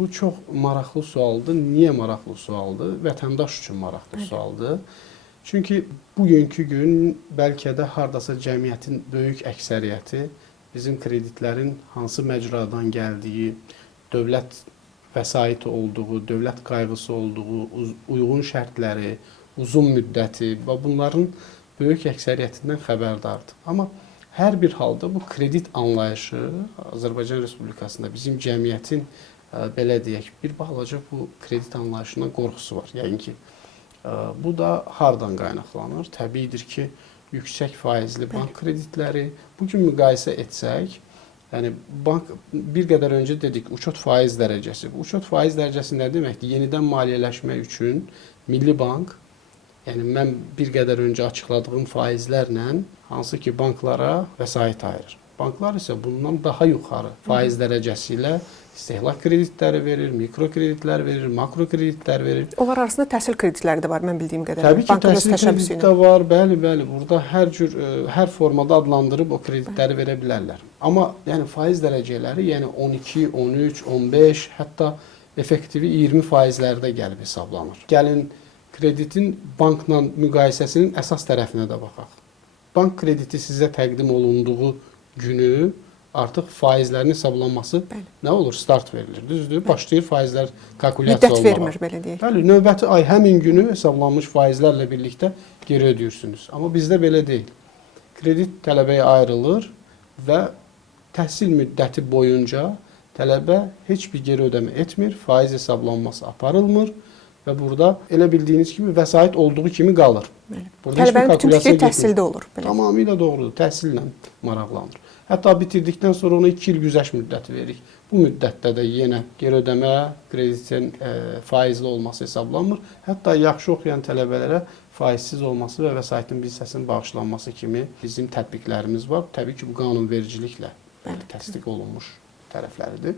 Bu çox maraqlı sualdır. Niyə maraqlı sualdır? Vətəndaş üçün maraqlı sualdır. Çünki bugünkü gün bəlkə də hardasa cəmiyyətin böyük əksəriyyəti bizim kreditlərin hansı məcradan gəldiyi, dövlət vəsaiti olduğu, dövlət qayğısı olduğu, uyğun şərtləri, uzun müddəti və bunların böyük əksəriyyətindən xəbərdardır. Amma hər bir halda bu kredit anlayışı Azərbaycan Respublikasında bizim cəmiyyətin belə deyək, bir balaca bu kredit anlayışına qorxusu var. Yəni ki, bu da hardan qaynaqlanır? Təbiidir ki, yüksək faizli bank kreditləri. Bugün müqayisə etsək, yəni bank bir qədər öncə dedik, uçot faiz dərəcəsi. Bu uçot faiz dərəcəsi nə deməkdir? Yenidən maliyyələşmək üçün Milli Bank, yəni mən bir qədər öncə açıqladığım faizlərlə hansı ki banklara vəsait ayırır. Banklar isə bundan daha yuxarı faiz dərəcəsi ilə istehlak kreditləri verir, mikro kreditlər verir, makro kreditlər verir. Onlar arasında təhsil kreditləri də var, mən bildiyim qədərilə. Təbii ki, təhsil krediti də var, bəli. Burada hər formada adlandırıb o kreditləri verə bilərlər. Amma yəni faiz dərəcələri, yəni 12, 13, 15, hətta effektivi 20 faizlərdə gəlib hesablanır. Gəlin kreditin bankla müqayisəsinin əsas tərəfinə də baxaq. Bank krediti sizə təqdim olunduğu günü artıq faizlərin hesablanması nə olur? Start verilir, düzdür? Başlayır faizlər kalkulyasiya olmağa. Müddət vermir, belə deyək. Bəli, növbəti ay həmin günü hesablanmış faizlərlə birlikdə geri ödəyirsiniz. Amma bizdə belə deyil. Kredit tələbəyə ayrılır və təhsil müddəti boyunca tələbə heç bir geri ödəmə etmir, faiz hesablanması aparılmır və burada elə bildiyiniz kimi vəsait olduğu kimi qalır. Tələbənin bütün fikri təhsildə olur. Tamamilə doğrudur, təhsillə maraqlanır. Hətta bitirdikdən sonra ona 2 il güzəşt müddəti veririk. Bu müddətdə də yenə geri ödəmə, kreditin faizli olması hesablanmır. Hətta yaxşı oxuyan tələbələrə faizsiz olması və vəsaitin bir hissəsinin bağışlanması kimi bizim tətbiqlərimiz var. Təbii ki, bu qanunvericiliklə təsdiq olunmuş tərəfləridir.